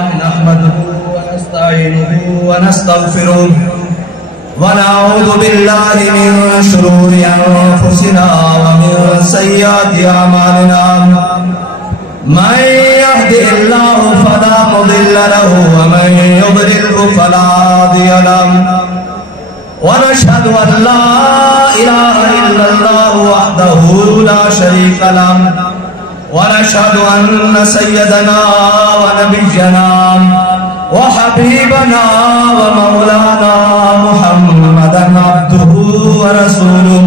نحمده ونستعينه ونستغفره ونعوذ بالله من شرور أنفسنا ومن سيئات أعمالنا من يهده الله فلا مضل له ومن يضلله فلا هادي له ونشهد أن لا إله إلا الله وحده لا شريك له ونشهد أن سيدنا ونبينا وحبيبنا ومولانا محمدا عبده ورسوله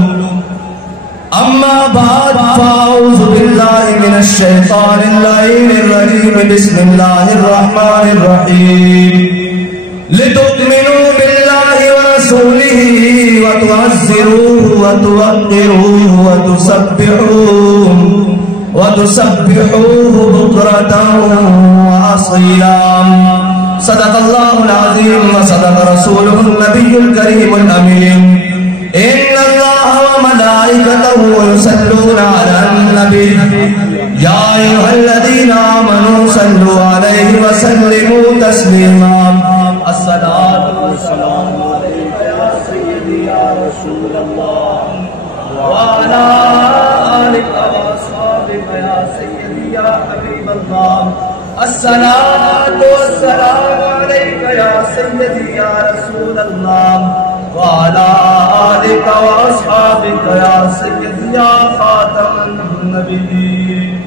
أما بعد فأعوذ بالله من الشيطان اللعين الرجيم بسم الله الرحمن الرحيم لتؤمنوا بالله ورسوله وتعزروه وتوقروه وتسبحوه بكرة وأصيلا صدق الله العظيم وصدق رسوله النبي الكريم الأمين إن الله وملائكته يصلون على النبي يا أيها الذين آمنوا صلوا عليه وسلموا تسليما الصلاة والسلام عليك يا سيدي يا رسول الله وعلى آلك وأصحابك يا سيدي يا حبيب الله الصلاة والسلام عليك يا سيدي يا رسول الله وعلى آلك وأصحابك يا سيدي يا خاتم النبيين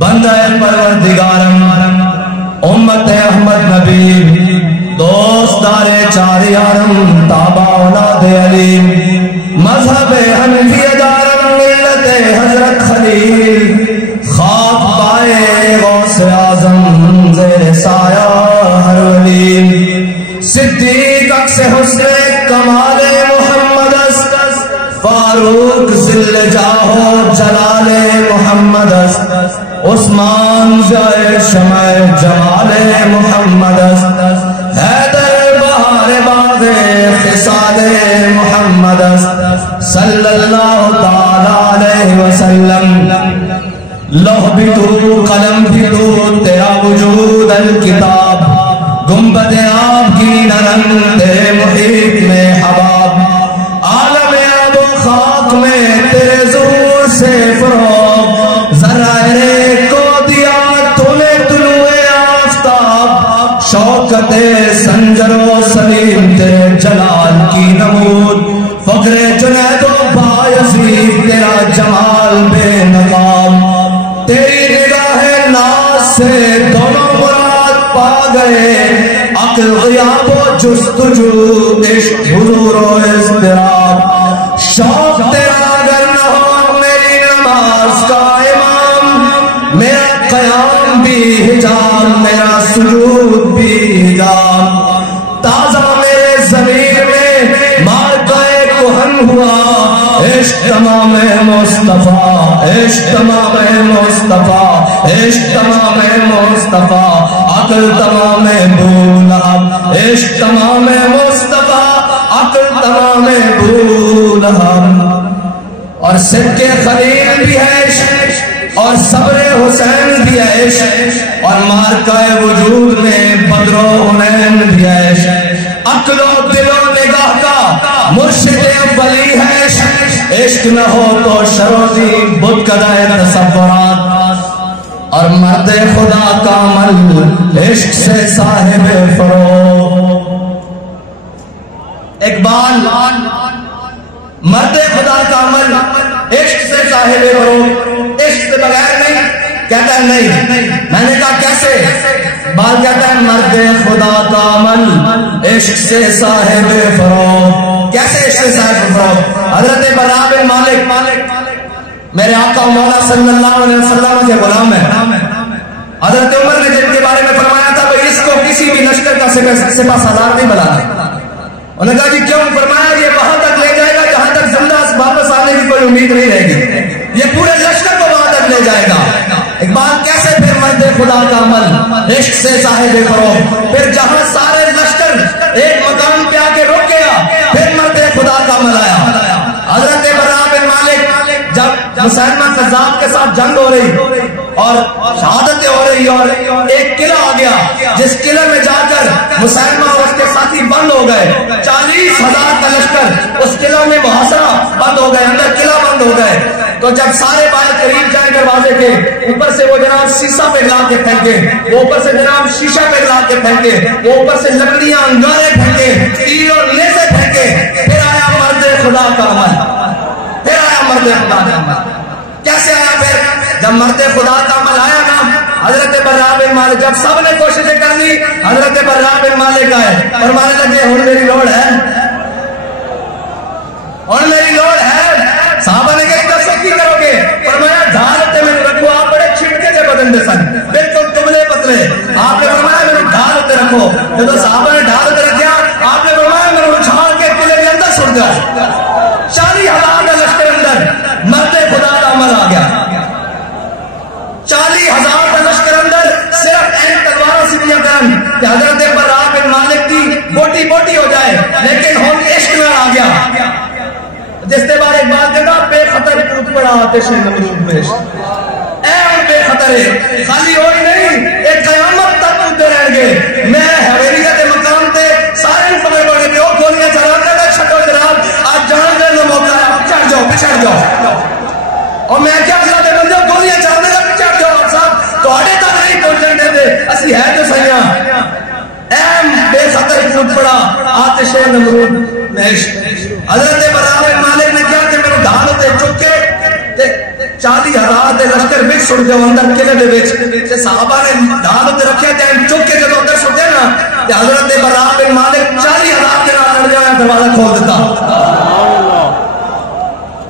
بندہ پروردگارم امت احمد نبی دوستدار چار یارم تابع اولاد علی مذہب حنفی دارم ملت حضرت خلیل خواب پائے غوث اعظم زیر سایہ ہر ولی صدیق اکس حسن کمال محمد فاروق ذل جاہ جلال محمد عثمان جائے شمع جمال محمد حیدر بہار باغ خصال محمد صلی اللہ تعالی علیہ وسلم لوح بھی تو قلم بھی تو تیرا وجود الکتاب گنبد آپ کی نرم تیرے محیط میں حباب عالم آب و خاک میں تیرے ظہور سے فروغ ذرائع کو دیا تو نے طلوع آفتاب شوکت سنجر و سلیم تیرے جلال کی نمود فقر جنید و بایزید تیرا جمال بے نقاب تیری نگاہ ناز سے دونوں مراد پا گئے عقل غیاب و جستجو عشق حضور و اضطراب شوق تیرا اگر نہ ہو میری نماز کا امام میرا قیام بھی حجاب میرا سجود بھی حجاب تازہ میرے ضمیر میں مارکہ کہن ہوا عشق تمام مصطفیٰ عشق تمام مصطفیٰ عشق تمام مصطفیٰ عقل تمام بولہب عشق تمام مصطفیٰ عقل تمام بولہب اور صدق خلیل بھی ہے اور صبر حسین بھی ہے اور مارکہ وجود میں بدر و حنین بھی ہے عقل و دل و نگاہ کا مرشد اولی ہے عشق نہ ہو تو شروزی بت کدائے تصورات اور مرد خدا کا عمل عشق سے صاحب فروغ اقبال مرد خدا کا عمل عشق سے صاحب فروغ عشق سے بغیر نہیں کہتا ہے نہیں میں نے کہا کیسے بال کہتا ہے مرد خدا کا عمل عشق سے صاحب فروغ کیسے عشق سے صاحب فروغ حضرت براء بن مالک میرے آقا مولا صلی اللہ علیہ وسلم کے غلام ہیں حضرت عمر نے جن کے بارے میں فرمایا تھا کہ اس کو کسی بھی لشکر کا سپہ سالار نہیں بنانا انہوں نے کہا جی کیوں فرمایا یہ وہاں تک لے جائے گا جہاں تک زندہ واپس آنے کی کوئی امید نہیں رہے گی یہ پورے لشکر کو وہاں تک لے جائے گا اقبال کیسے پھر مرد خدا کا عمل عشق سے صاحب فروغ پھر جہاں سارے لشکر ایک مقام پہ آ کے رک گیا پھر مرد خدا کا عمل آیا حضرت براء بن مالک جب مسلمہ قذاب کے ساتھ جنگ ہو رہی اور شہادتیں ہو رہی اور ایک قلعہ آ گیا جس قلعے میں جا کر مسلمہ اور اس کے ساتھی بند ہو گئے. 40,000 کا لشکر اس قلعہ میں محاصرہ بند ہو گئے, اندر قلعہ بند ہو گئے. تو جب سارے باہر قریب جائیں دروازے کے اوپر سے وہ جناب سیسا پگھلا کے پھینکے, وہ اوپر سے جناب شیشہ پگھلا کے پھینکے, وہ اوپر سے لکڑیاں انگارے پھینکے, تیر اور نیزے پھینکے. پھر آیا مرد خدا کا عمل, پھر آیا مرد خدا کا عمل. کیسے آیا پھر؟ جب مرد خدا کا عمل آیا نا, حضرت برا بن مالک, جب سب نے کوششیں کر لی, حضرت برا بن مالک آئے اور مانے لگے ہن میری لوڑ ہے, ہن میری لوڑ ہے. صحابہ نے کہا دسو کی کرو گے؟ فرمایا ڈھال تے میں رکھو. آپ بڑے چھٹکے سے بدن دے سن, بالکل دبلے پتلے. آپ نے فرمایا میرے ڈھال تے رکھو. جب صحابہ نے ڈھال تے رکھا, آپ نے فرمایا میرے اچھال کے قلعے کے اندر سٹ جاؤ. 40,000 کا لشکر اندر, مرد خدا کا عمل آ گیا. 40,000 کا لشکر اندر, صرف این تلواروں سے دیا کرن کہ حضرت برا بن مالک کی بوٹی بوٹی ہو جائے, لیکن ہم عشق میں آ گیا. جس کے بعد ایک بات کہتا, بے خطر کود پڑا آتش نمرود میں. اے بے خطر ہے, خالی ہوئی نہیں, ایک قیامت تک کودتے رہیں گے. میں حویلیت مقام تے سارے پکڑ پڑے کہ وہ گولیاں چلا کر چھٹو جناب, آج جان دے موقع ہے, چڑھ جاؤ پچھڑ جاؤ. اور میں کیا کہتے بندے گولیاں چلانے کا پچھڑ جاؤ. آپ صاحب تو آڑے تک نہیں پہنچنے دے, اسی ہے تو سیاں. اے بے خطر کود پڑا آتش نمرود میں. حضرت برا بن مالک نے کیا کہ میرے ڈھال تے چکے 40,000 دے لشکر وچ سٹ گئے اندر قلعے دے وچ. تے صحابہ نے ڈھال تے رکھے تے چک کے جب اندر سٹے نا, تے حضرت برا بن مالک 40,000 کے نال لڑ گیا, دروازہ کھول دیتا.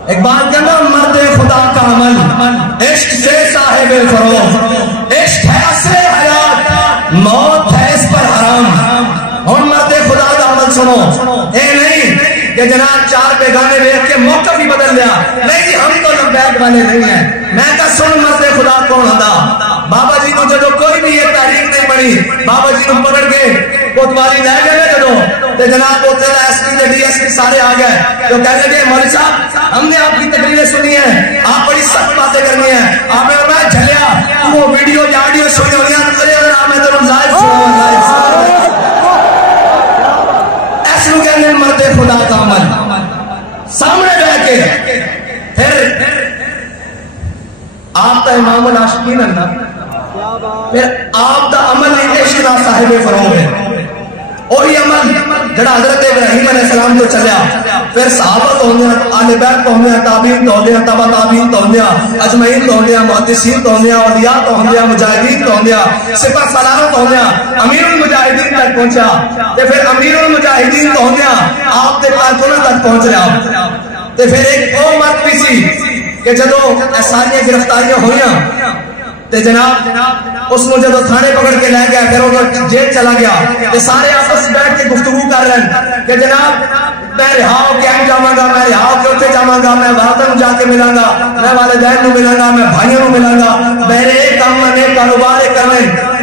ایک بات کہنا, مرد خدا کا عمل عشق سے صاحب فروغ, عشق ہے اصل حیات, موت ہے اس پر حرام. اور مرد خدا کا عمل سنو, اے نہیں کہ جناب 4 بیگانے دیکھ کے موقع بھی بدل لیا. نہیں جی, ہم تو لبیک والے نہیں ہیں. میں کہا سن مرد خدا کون ہوتا. بابا جی کو جدو کوئی بھی یہ تحریک نہیں بنی, بابا جی کو پکڑ کے کوتوالی لے گئے جدو, تو جناب وہ تیرا S P D S P سارے آ گئے. تو کہنے لگے مولوی صاحب ہم نے آپ کی تقریریں سنی ہیں, آپ بڑی سخت باتیں کرنی ہیں. آپ نے فرمایا جھلیا وہ ویڈیو یا آڈیو سنی ہوئی ہیں, اگر آپ میں تو لائیو ایسے کہنے مرد خدا کا عمل سامنے رہ کے. پھر آپ کا امام العاشقین ہے نا, پھر آپ کا عمل عشق دا صاحب فروغ ہے. وہی عمل جڑا حضرت ابراہیم علیہ السلام تو چلیا, پھر صحابہ تو ہوندے ہیں, اہل بیت تو ہوندے ہیں, تابعین تو ہوندے ہیں, تبع تابعین تو ہوندے ہیں, اجمعین تو ہوندے ہیں, محدثین تو ہوندے ہیں, اولیاء تو ہوندے ہیں, مجاہدین تو ہوندے ہیں, سپہ سالار تو ہوندے ہیں, امیر المجاہدین تک پہنچا. تے پھر امیر المجاہدین تو ہوندے ہیں, آپ دے کارکنوں تک پہنچ رہا. تے پھر ایک اور بات بھی سی کہ جدو ساری گرفتاریاں ہوئیاں, تے جناب اس مجھے تو تھانے پکڑ کے لے گیا, پھر وہ جیل چلا گیا. تے سارے آپس بیٹھ کے گفتگو کر رہے ہیں کہ جناب میں رہا ہو کے جاواں گا, میں رہا ہو کے اتنے جاواں گا, میں والدین جا کے ملاں گا, میں والدین نو ملاں گا, میں بھائیوں نو ملاں گا, میرے ایک کام میں کاروبار کرنے.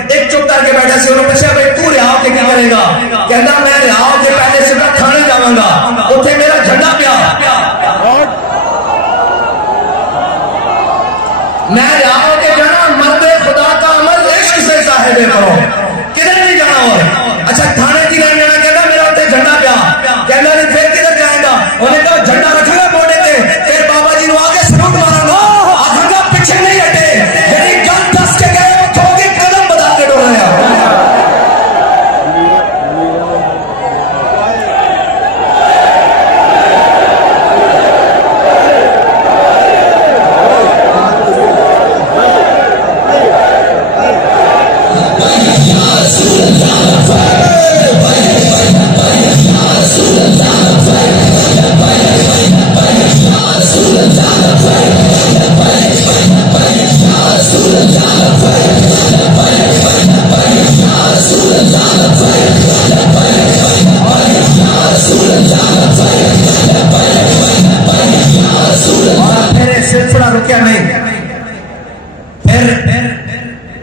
ایک چپ کر کے بیٹھا سی, انہوں پوچھا بھائی تو رہا ہو کے کیا کرے گا؟ کہندا میں رہا ہو کے پہلے سیدھا تھانے جاواں گا, اوتھے میرا جھنڈا پیا, میں رہا ہو کے جانا. مرد خدا کا عمل عشق سے صاحب کرو, کدھر نہیں جانا. اور اچھا تھانے کی نہیں جانا, کہنا میرا اتنے جھنڈا پیا, کہنا نہیں پھر کدھر جائے گا. انہیں کہا جھنڈا رکھے گا موڑے پہ, پھر بابا جی نو آگے سلوٹ مارا گا, آخر گا پیچھے نہیں ہٹے. یعنی گن دس کے گئے وہ کھو کے قدم بتا کے ڈو رہے ہیں.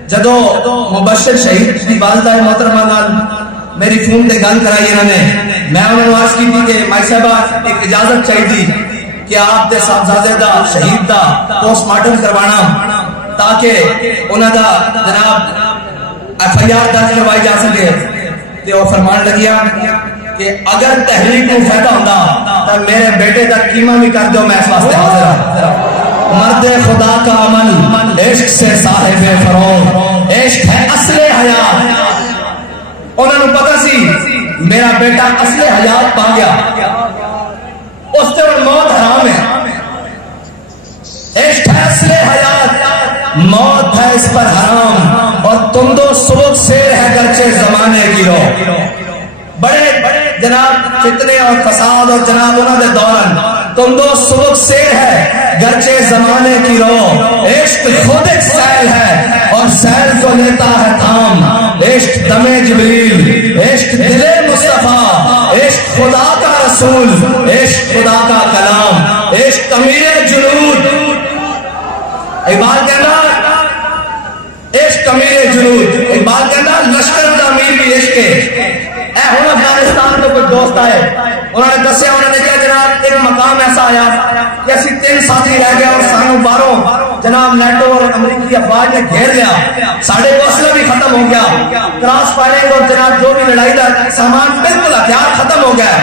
جدو مبشر شہید کی والدہ محترمہ نال میری فون تے گل کرائی انہوں نے, میں انہوں نے آواز کی تھی کہ مائی صاحبہ ایک اجازت چاہیے تھی کہ آپ دے صاحبزادے دا شہید دا پوسٹ مارٹم کروانا. تاکہ انہوں دا جناب FIR درج کروائی جا سکے. تو وہ فرمان لگیا کہ اگر تحریک کو فائدہ ہوتا تو میرے بیٹے کا قیمہ بھی کر دو، میں اس واسطے حاضر ہوں. مرد خدا کا عمل عشق سے صاحب فروغ، عشق ہے اصل حیات. انہوں نے پتا سی میرا بیٹا اصل حیات پا گیا، اس سے موت حرام ہے. عشق ہے اصل حیات، موت ہے اس پر حرام، اور تم دو سبک سیر ہے گرچہ زمانے کی رو. بڑے جناب فتنے اور فساد اور جناب انہوں نے دوران تم دو سبک سیر ہے گرچہ زمانے کی رو. عشق خود ایک سیل ہے اور سیل کو لیتا ہے تھام. عشق دم جبریل، عشق دل مصطفیٰ، عشق خدا کا رسول، عشق خدا کا کلام، عشق امیر جنود. اقبال کہنا عشق امیر جنود، اقبال کہنا لشکر کا امیر بھی عشق ہے. اے ہوں افغانستان میں کوئی دوست آئے، انہوں نے دسیا، انہوں نے کہا جناب ایک مقام ایسا آیا کہ اسی 3 ساتھی رہ گیا اور سانوں باروں جناب نیٹو اور امریکی افواج نے گھیر لیا، ساڑھے حوصلہ بھی ختم ہو گیا، کراس فائرنگ اور جناب جو بھی لڑائی کا سامان بالکل ہتھیار ختم ہو گیا.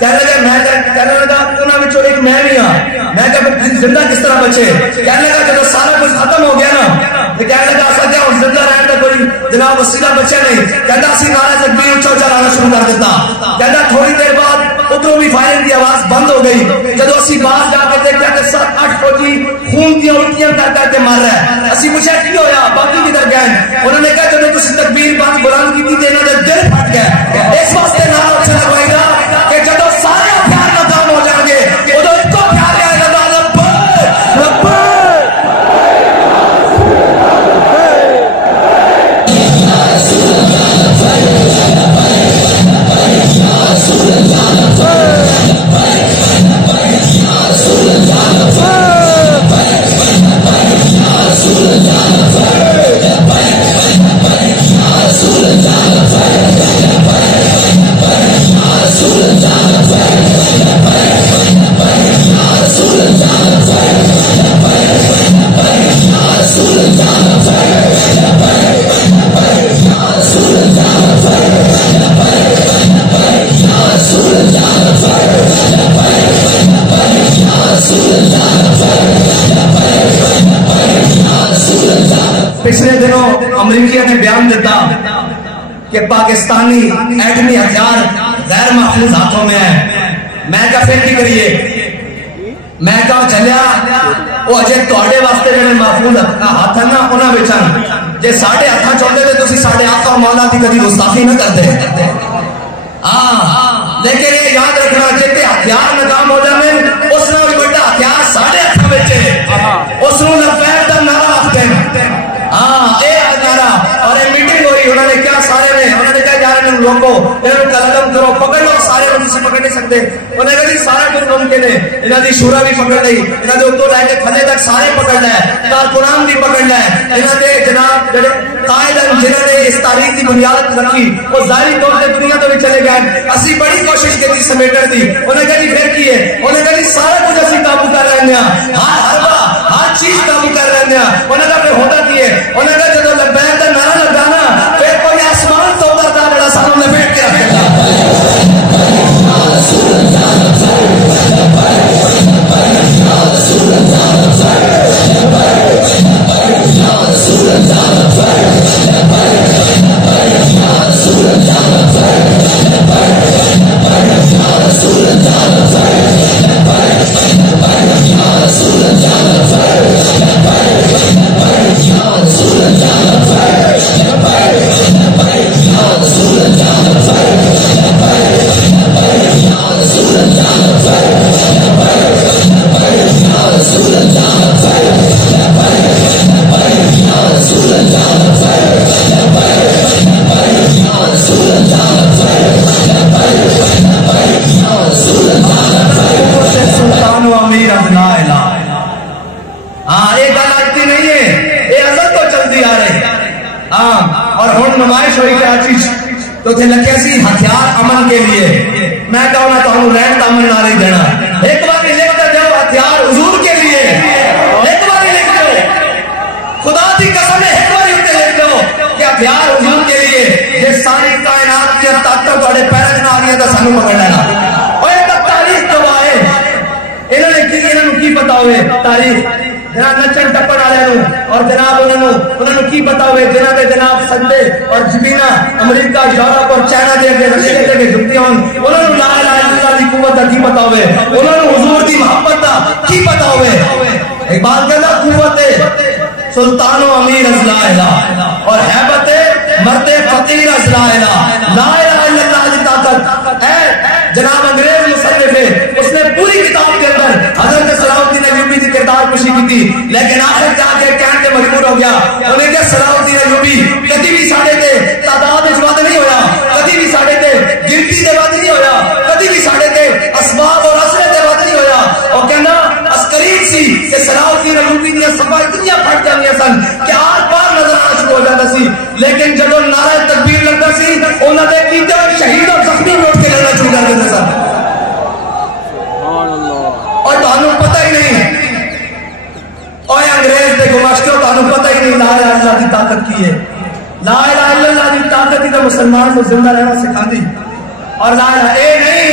کہنے لگا انہوں نے ایک میں بھی ہاں، میں کہا زندہ کس طرح بچے؟ کہنے لگا جب سارا کچھ ختم ہو گیا نا تو کہنے لگا اصل کیا زندہ رہنے کا کوئی جناب وسیلہ بچے نہیں. کہتا اسی نعرہ تکبیر اونچا اونچا لانا شروع کر دیتا. کہتا تھوڑی دیر بعد ادھروں بھی فائرنگ کی آواز بند ہو گئی. جب اسی باہر جا کے دیکھا کہ 7-8 فوجی خون کی الٹیاں کر کے مار رہا ہے. اسی پوچھا کی ہویا، باقی کدھر گئے؟ انہوں نے کہا جب تسی تکبیر بند بلند کی تھی انہوں نے دل پھٹ گیا. اس واسطے نعرہ اچھا لگائے گا کہ جب سارے ہتھیار ناکام ہو جائیں گے ادھر ایک کو پیار آئے گا پچھلے دنوں امریکہ نے بیان دیتا کہ پاکستانی ایٹمی ہتھیار غیر محفوظ ہاتھوں میں ہے. میں کہا پھر کی کریے؟ میں کہا چلیا وہ اجے توڑے واسطے جنہیں محفوظ ہاتھ ہے نا انہاں بچن جے ساڑھے ہاتھاں چوندے تھے تو اسی ساڑھے آقا مولا کی کدی گستاخی نہ کرتے. لیکن یہ یاد رکھنا جتے ہتھیار ناکام ہو جائے اس نے بھی بڑا ہتھیار ساڑھے ہاتھاں بچے اس نے لبیک دا نعرہ آختے ہیں. اور یہ میٹنگ ہوئی انہوں نے کیا سارے میں انہوں نے کہا جا رہے ہیں لوگوں انہوں نے قلم کرو پکڑ لو سارے میں جسے پکڑ نہیں سکتے. انہوں نے کہا جی سارا کچھ ممکن ہے. انہوں نے شورا بھی پکڑ لی، انہوں نے اتو لے کے تھلے تک سارے پکڑ لے، کارکنان بھی پکڑ لے. انہوں نے جناب قائد جنہوں نے اس تاریخ کی بنیاد رکھی وہ ظاہری طور سے دنیا تو بھی چلے گئے. اسی بڑی کوشش کی تھی سمیٹر دی. انہوں نے کہا جی پھر کی ہے؟ انہوں نے کہا جی سارا کچھ اسی قابو کر رہے ہیں، ہر چیز قابو کر رہے ہیں. انہوں نے کہا پھر ہوتا کی ہے؟ انہوں نے کہا جب لبیک کا نعرہ لگانا پھر کوئی آسمان تو اترتا بڑا سانوں لپیٹ کے رکھے گا. تو تھے لکھے سی ہتھیار امن کے لیے. میں کہوں نہ تو ہم رہن امن نہ نہیں دینا. ایک بار لکھ دے جاؤ ہتھیار حضور کے لیے، ایک بار لکھ دو اختیار حضور کے لیے یہ ساری کائنات کی طاقت تھوڑے پیروں نہ آ گئی تو سانو پکڑ لینا. اور یہ تاریخ گواہ ہے. انہوں نے کی پتا ہوئے تاریخ جناب نچن ٹپن والے اور جناب انہوں نے کی پتا ہوئے جنہوں نے جناب سندے اور جبینا امریکہ یورپ اور چائنا دے کے رشے کے جھکتے ہوں انہوں نے لا الہ الا اللہ کی قوت کا کی پتا ہوئے انہوں نے حضور کی محبت کا کی پتا ہوئے. ایک بات کہنا قوت سلطان و امیر از لا الہ اور حیبت مرد فقیر از لا الہ. لا الہ الا اللہ کی طاقت ہے. جناب انگریز مصنف ہے اس نے پوری کتاب کے اندر حضرت صلاح الدین ایوبی کی کردار کشی کی تھی لیکن آخر جا کے کہنے کے مجبور ہو گیا. انہیں کہ صلاح الدین ایوبی کدی بھی ساڑھے تھے تعداد اجواد نہیں ہویا کدی بھی ساڑھے تھے گنتی دے بعد نہیں ہویا کدی بھی ساڑھے تھے اسباب اور اثر دے بعد نہیں ہویا. اور کہنا اسکرین سی کہ صلاح الدین ایوبی دیا صفحہ اتنی پھٹ جاندیاں سن کہ آر پار نظر آنا شروع ہو جاتا سی لیکن جب نعرہ تکبیر لگتا سی انہوں نے کیتے ہوئے شہید اور زخمی لوٹ کے لڑنا شروع کر دیتے سن. اور تانوں پتہ ہی نہیں اور انگریز دے گماشتوں تانوں پتہ ہی نہیں لا الہ الا اللہ کی طاقت کی ہے. لا الہ الا اللہ کی طاقت ہی تو مسلمان کو زندہ رہنا سکھاتی. اور لا الہ اے نہیں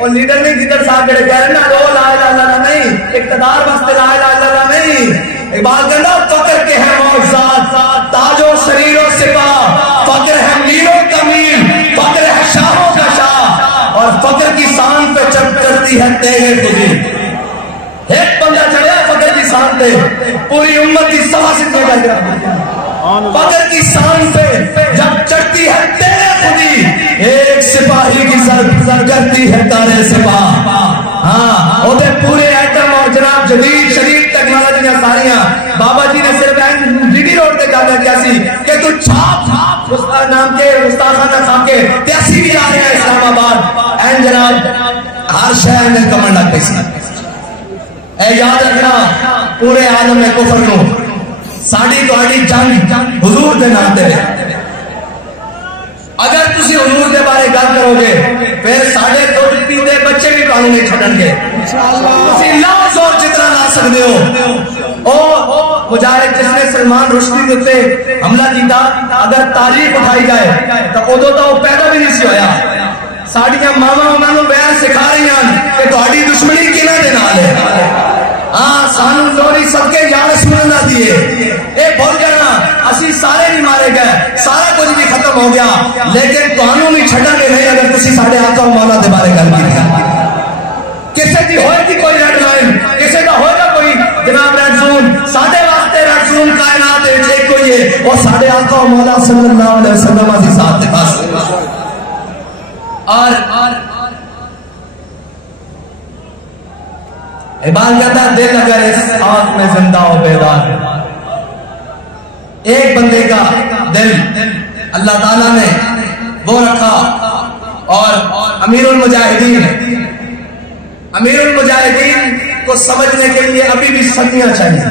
اور لیڈر نہیں جدھر صاحب جڑے کہہ رہے نا وہ لا الہ الا اللہ نہیں اقتدار واسطے لا الہ الا اللہ نہیں. اقبال کہنا فقر کے ہیں معجزات تاج و شریر و سپاہ فقر ہے میروں کا میر فقر ہے شاہوں کا شاہ اور فقر کی شان پہ چڑھتی ہے تیرے خودی. ایک بندہ چڑھیا فقر کی شان پہ پوری امت کی سوا سے جا گیا. فقر کی شان پہ جب چڑھتی ہے تیرے خودی ایک سپاہی کی سر کرتی ہے تارے سپاہ. ہاں وہ پورے ایٹم اور جناب جدید شدید ٹیکنالوجیاں ساریاں بابا جی نے صرف جی ڈی روڈ پہ جانا کیا سی کہ تو چھاپ نام کے استاد خانہ صاحب کے 83 بھی آ رہے ہیں اسلام آباد این جناب ہر شہر میں کمنڈ لگ پیسی. اے یاد رکھنا پورے عالم میں کفر نو ساڑی تو آڑی جنگ حضور دے نام دے. اگر تسی حضور دے بارے گل کرو گے پھر ساڑھے دو پیندے بچے بھی کانوں نہیں چھڑن گے. تسی لاؤ زور جتنا لا سکتے ہو. او مجاہد جس نے سلمان رشدی دیتے حملہ کیتا اگر تاریخ اٹھائی جائے تو ادو تو وہ پیدا بھی نہیں سی ہویا. ساڑیاں ماما انہوں نے بیان سکھا رہی ہیں کہ تہاڈی دشمنی کینا دے نال ہے. ہاں سانو لوری سب کے یا رسول اللہ دیے اے بھول جانا اسی سارے نہیں مارے گئے سارا کچھ بھی ختم ہو گیا لیکن تانوں بھی چھڈن گے نہیں اگر تسی ساڈے آقا و مولا دے بارے گل کیتی. کسے دی ہوئے گی کوئی ریڈ لائن کسے دا ہوئے گا کوئی جناب ریڈ زون ساڈے واسطے ریڈ زون کائنات ایک کوئی ہے اور ساڈے آقا و مولا صلی اللہ علیہ وسلم اسی ساتھ دے پاس. اور اقبال کہتا ہے دل اگر اس آنکھ میں زندہ ہو بیدار ایک بندے کا دل اللہ تعالیٰ نے وہ رکھا. اور امیر المجاہدین کو سمجھنے کے لیے ابھی بھی صدیاں چاہیے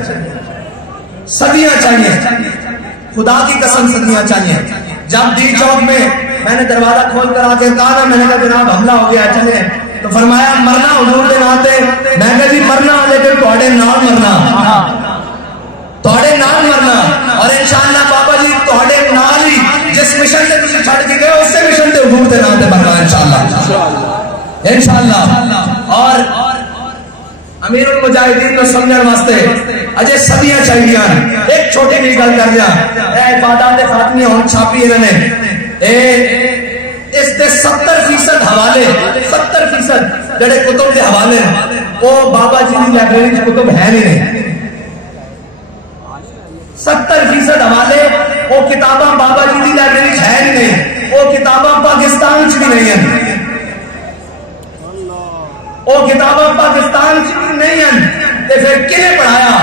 خدا کی قسم صدیاں چاہیے. جب ڈی چوک میں نے دروازہ کھول کر آ کے کہا نا میں نے کہا جناب حملہ ہو گیا چلے تو فرمایا مرنا حضور دے ناتے میں کہا جی مرنا لیکن تھوڑے نال مرنا تھوڑے نال مرنا اور انشاءاللہ بابا جی تھوڑے نال ہی جس مشن سے تسی چھڑ کے گئے اس سے مشن تے حضور دے ناتے مرنا انشاءاللہ. اور امیر المجاہدین کو سمجھن واسطے اجے صدیاں چاہیے. ایک چھوٹی بھی گل کر دیا اے عبادات خاتمی ہون چھاپی انہوں نے اس دے 70% حوالے 70% جڑے کتب دے حوالے وہ بابا جی دی لائبریری چ کتب ہے نہیں. 70% حوالے وہ کتاباں بابا جی دی لائبریری چ ہے نہیں. وہ کتاباں پاکستان چ بھی نہیں ہیں. وہ کتاباں پاکستان چ بھی نہیں ہیں تے پھر کنے پڑھایا.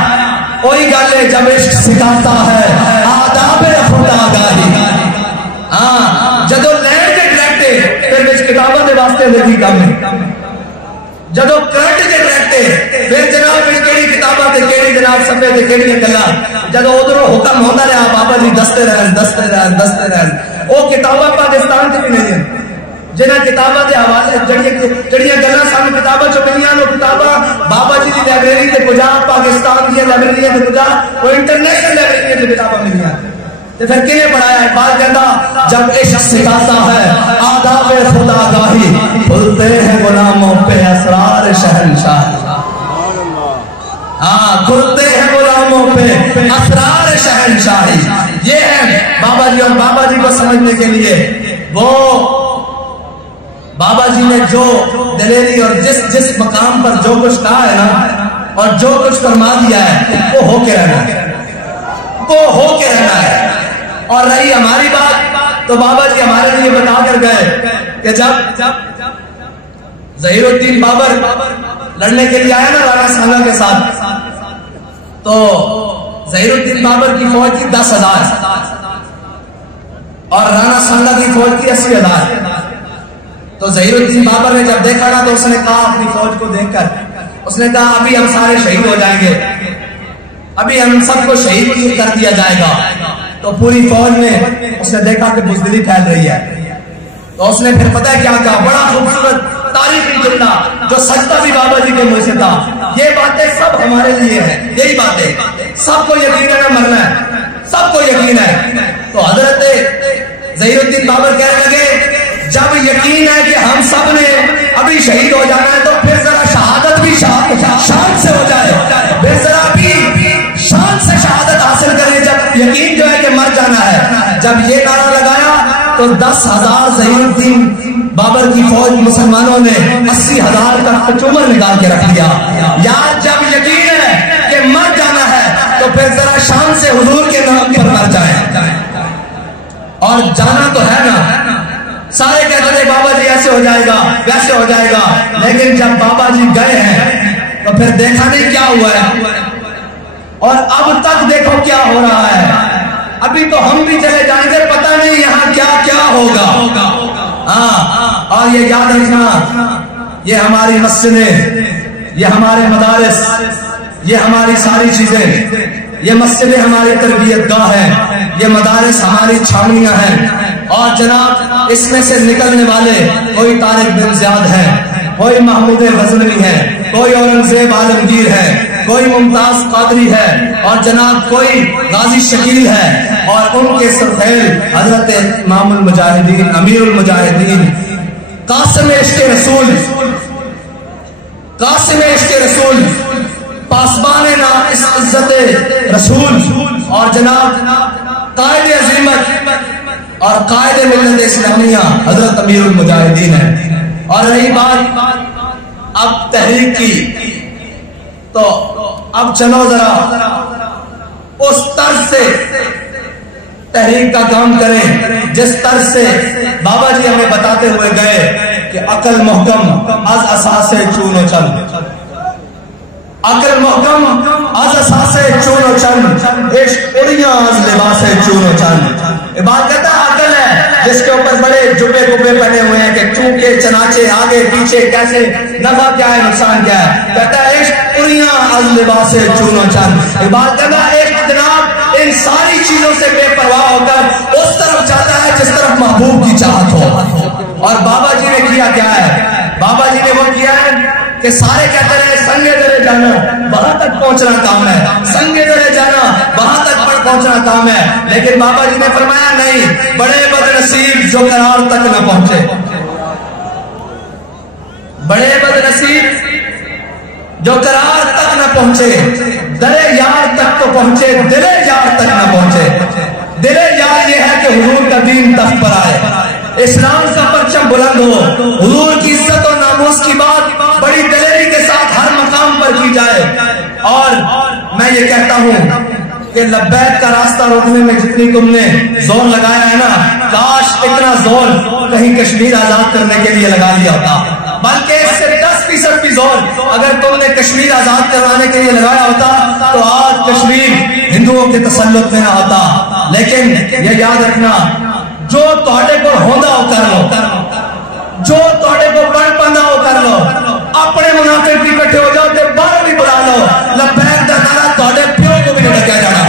کوئی گل ہے جب عشق سکھاتا ہے آداب خدا گاہی. ہاں جدو لین کے ڈائریکٹ پھر اس کتابوں کے واسطے لگی کام ہے. جدو کرنٹ کے ڈائریکٹ پھر جناب کیڑی کتاباں تے کیڑی جناب سبے تے کیڑی گلاں جدو ادھر حکم ہوندا رہا بابا جی دستے رہن وہ کتاباں پاکستان تے بھی نہیں ہیں. جنہ کتاباں دے حوالے جڑیاں گلاں سانوں کتاباں چ ملیاں وہ کتاباں بابا جی دی لائبریری تے کجا پاکستان دی لائبریری تے کجا وہ انٹرنیشنل لائبریری تے کتاباں ملیاں. تو پھر کنے پڑھایا؟ اقبال کہتا جب عشق سکھاتا ہے آداب خدا گاہی کھلتے ہیں غلاموں پہ اسرار شہنشاہی. ہاں کھلتے ہیں غلاموں پہ اسرار شہنشاہی. یہ ہے بابا جی. اور بابا جی کو سمجھنے کے لیے وہ بابا جی نے جو دلیری اور جس مقام پر جو کچھ کہا ہے نا اور جو کچھ فرما دیا ہے وہ ہو کے رہنا ہے، وہ ہو کے رہنا ہے. اور رہی ہماری بات تو بابا جی ہمارے لیے بتا کر گئے کہ جب ظہیر الدین بابر لڑنے کے لیے آیا نا رانا سانگا کے ساتھ تو ظہیر الدین بابر کی فوج تھی 10,000 اور رانا سانگا کی فوج تھی 80,000. تو ظہیر الدین بابر نے جب دیکھا نا تو اس نے کہا اپنی فوج کو دیکھ کر اس نے کہا ابھی ہم سارے شہید ہو جائیں گے، ابھی ہم سب کو شہید کر دیا جائے گا. تو پوری فوج میں اس نے دیکھا کہ بزدلی پھیل رہی ہے تو اس نے پھر پتہ ہے کیا کہا؟ بڑا خوبصورت تاریخی جملہ جو سچتا بھی بابا جی کے منہ سے تھا. یہ باتیں سب ہمارے لیے ہیں، یہی باتیں سب کو یقین ہے مرنا ہے، سب کو یقین ہے. تو حضرت ظہیر الدین بابر کہنے لگے جب یقین ہے کہ ہم سب نے ابھی شہید ہو جانا ہے تو پھر ذرا شہادت بھی شان سے ہو جائے، پھر ذرا بھی شان سے شہادت حاصل کریں جب یقین جو ہے کہ مر جانا ہے. جب یہ نعرہ لگایا تو 10,000 ظہیر الدین بابر کی فوج مسلمانوں نے 80,000 کا کچومر نکال کے رکھ لیا. یار جب یقین ہے کہ مر جانا ہے تو پھر ذرا شان سے حضور کے نام پر مر جائیں. اور جانا تو ہے نا، سارے کہتے تھے بابا جی ایسے ہو جائے گا ویسے ہو جائے گا، لیکن جب بابا جی گئے ہیں تو پھر دیکھا نہیں کیا ہوا ہے اور اب تک دیکھو کیا ہو رہا ہے. ابھی تو ہم بھی چلے جائیں گے، پتہ نہیں یہاں کیا کیا ہوگا. ہاں اور یہ یاد رکھنا یہ ہماری مسجدیں، یہ ہمارے مدارس، یہ ہماری ساری چیزیں، یہ مسجدیں ہماری تربیت گاہ ہیں، یہ مدارس ہماری چھاونیاں ہیں. اور جناب اس میں سے نکلنے والے کوئی طارق بن زیاد ہے، کوئی محمود غزنوی ہے، کوئی اورنگزیب عالمگیر ہے، کوئی ممتاز قادری ہے اور جناب کوئی غازی شکیل ہے. اور ان کے سرخیل حضرت امام المجاہدین امیر المجاہدین قاسم عشق رسول، قاسم عشق رسول، پاسبان ناقص عزت رسول اور جناب قائد عظیمت اور قائد ملت اسلامیہ حضرت امیر المجاہدین ہے. اور رہی بات اب تحریک کی تو اب چلو ذرا اس طرز سے تحریک کا کام کریں جس طرز سے بابا جی ہمیں بتاتے ہوئے گئے کہ عقل محکم از اساس چون و چل، عقل محکم از اساس چون و چل، عشق اڑیاں از لباس چون و چل. یہ بات کہتا ہے عقل ہے جس کے اوپر بڑے جبے گبے پہنے ہوئے ہیں کہ چونکہ چنانچے آگے پیچھے کیسے نفع کیا ہے نقصان کیا ہے. کہتا ہے عشق اڑیاں از لباس چون و چل. یہ بات کہتا ہے عشق جناب ان ساری چیزوں سے بے پرواہ ہو کر اس طرف جاتا ہے جس طرف محبوب کی چاہت ہو. اور بابا جی نے کیا کیا ہے؟ بابا جی نے وہ کیا ہے کہ سارے کہتے رہے سنگے درے جانا وہاں تک پہنچنا کام ہے، سنگے درے جانا وہاں تک پہنچنا کام ہے. لیکن بابا جی نے فرمایا نہیں، بڑے بد نصیب جو قرار تک نہ پہنچے، بڑے بد نصیب جو قرار تک نہ پہنچے، درے یار تک تو پہنچے دلے یار تک نہ پہنچے. دلے یار یہ ہے کہ حضور کا دین تخت پر آئے، اسلام کا پرچم بلند ہو، حضور کی عزت اور ناموس کی بات بڑی دلیری کے ساتھ ہر مقام پر کی جائے. اور میں یہ کہتا ہوں کہ لبیک کا راستہ روکنے میں جتنی تم نے زور لگایا ہے نا، کاش اتنا زور کہیں کشمیر آزاد کرنے کے لیے لگا لیا ہوتا، بلکہ اس سے 10% بھی زور اگر تم نے کشمیر آزاد کروانے کے لیے لگایا ہوتا تو آج کشمیر ہندوؤں کے تسلط میں نہ ہوتا. لیکن یہ یاد رکھنا جو تہاڈے کو ہوندا ہو کر لو، جو تہاڈے کو بن پاندا ہو کر لو، اپنے منافق بھی اکٹھے ہو جاؤ تے باہر بھی بلا لو، لبیک دا نعرہ تہاڈے پیو کو بھی نہیں ڈکیا جانا.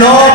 9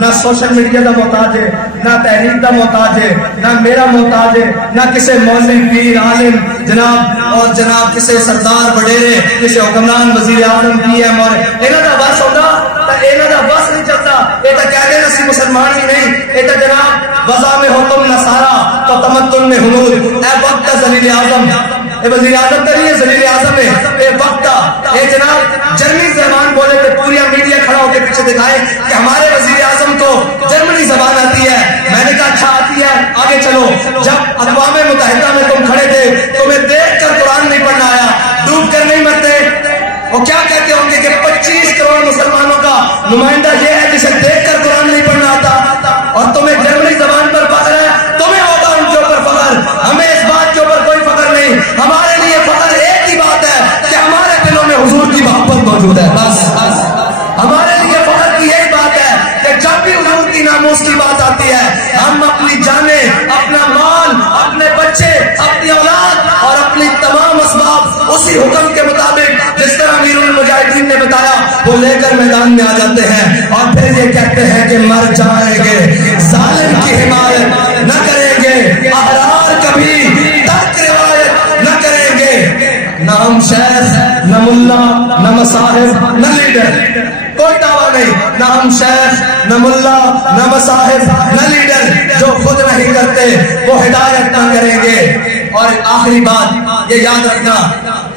نہ سوشل میڈیا دا محتاج ہے، نہ تحریک دا محتاج ہے، نہ میرا محتاج ہے، نہ کسی مولوی پیر عالم جناب کسی سردار وڈیرے، کسی حکمران وزیر اعظم پی ایم اور انہاں دا بس ہوتا تو انہاں دا بس نہیں چلتا. یہ تو کہہ دیں اسی مسلمان ہی نہیں، یہ تو جناب وضع میں ہو تم نصارا تو تمدن میں حنود. اے وقت ذلیل اعظم، اے وزیر اعظم تو نہیں ہے، ذلیل اعظم ہے. اے وقت اے جناب جرمنی زبان بولے تو پوریا میڈیا کھڑا ہو کے پیچھے دکھائے کہ ہمارے وزیر اعظم کو جرمنی زبان آتی ہے. میں نے کہا اچھا آتی ہے، آگے چلو. جب اقوام متحدہ میں تم کھڑے تھے تمہیں دیکھ کر قرآن نہیں پڑھنا آیا، ڈوب کر نہیں مرتے. وہ کیا کہتے ہوں گے کہ 25 کروڑ مسلمانوں کا نمائندہ یہ ہے جسے دیکھ کر قرآن نہیں پڑھنا آتا، اور تمہیں جرمنی زبان پر فخر ہے. تمہیں ہوگا ان کے اوپر فخر، ہمیں اس بات کے اوپر کوئی فخر نہیں. ہمارے لیے فخر ایک ہی بات ہے کہ ہمارے دلوں میں حضور کی محبت موجود ہے. بس ہمارے لیے فخر کی یہی بات ہے کہ جب بھی حضور کی ناموس کی بات آتی ہے ہم اپنی جانیں، اپنا مال، اپنے بچے، اپنی اولاد اور اپنی تمام اسباب اسی حکم کے مطابق جس طرح امیر المجاہدین نے بتایا وہ لے کر میدان میں آ جاتے ہیں. اور پھر یہ کہتے ہیں کہ مر جائیں گے، ظالم کی حمایت نہ کریں گے، احرار کبھی ترک روایت نہ کریں گے. نہ ہم شیخ، نہ ملا، نہ مصاحب، نہ لیڈر، کوئی دعویٰ نہیں. نہ ہم شیخ، نہ ملا، نہ مصاحب، نہ لیڈر. جو خود نہیں کرتے وہ ہدایت نہ کریں گے. اور آخری بات یہ یاد رکھنا،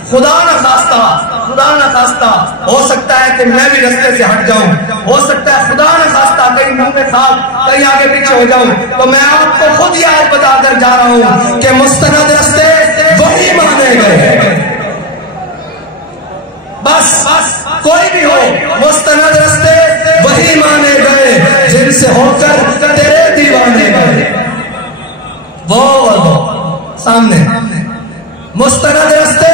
خدا نہ خواستہ ہو سکتا ہے کہ میں بھی رستے سے ہٹ جاؤں، ہو سکتا ہے خدا نہ خواستہ کہیں منہ میں خاک کہیں آگے پیچھے ہو جاؤں، تو میں آپ کو خود یہ آیت بتا کر جا رہا ہوں کہ مستند رستے وہی مانے گئے. بس کوئی بھی ہو، مستند رستے وہی مانے گئے جن سے ہو کر تیرے دیوانے گئے. وہ سامنے مستند رستے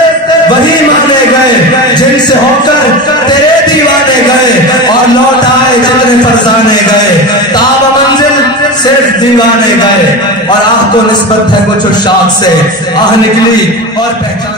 وہی مانے گئے جن سے ہو کر تیرے دیوانے گئے، اور لوٹ آئے جتنے فرزانے گئے، تاب منزل صرف دیوانے گئے. اور آہ کو نسبت ہے کچھ شاخ سے، آہ نکلی اور پہچان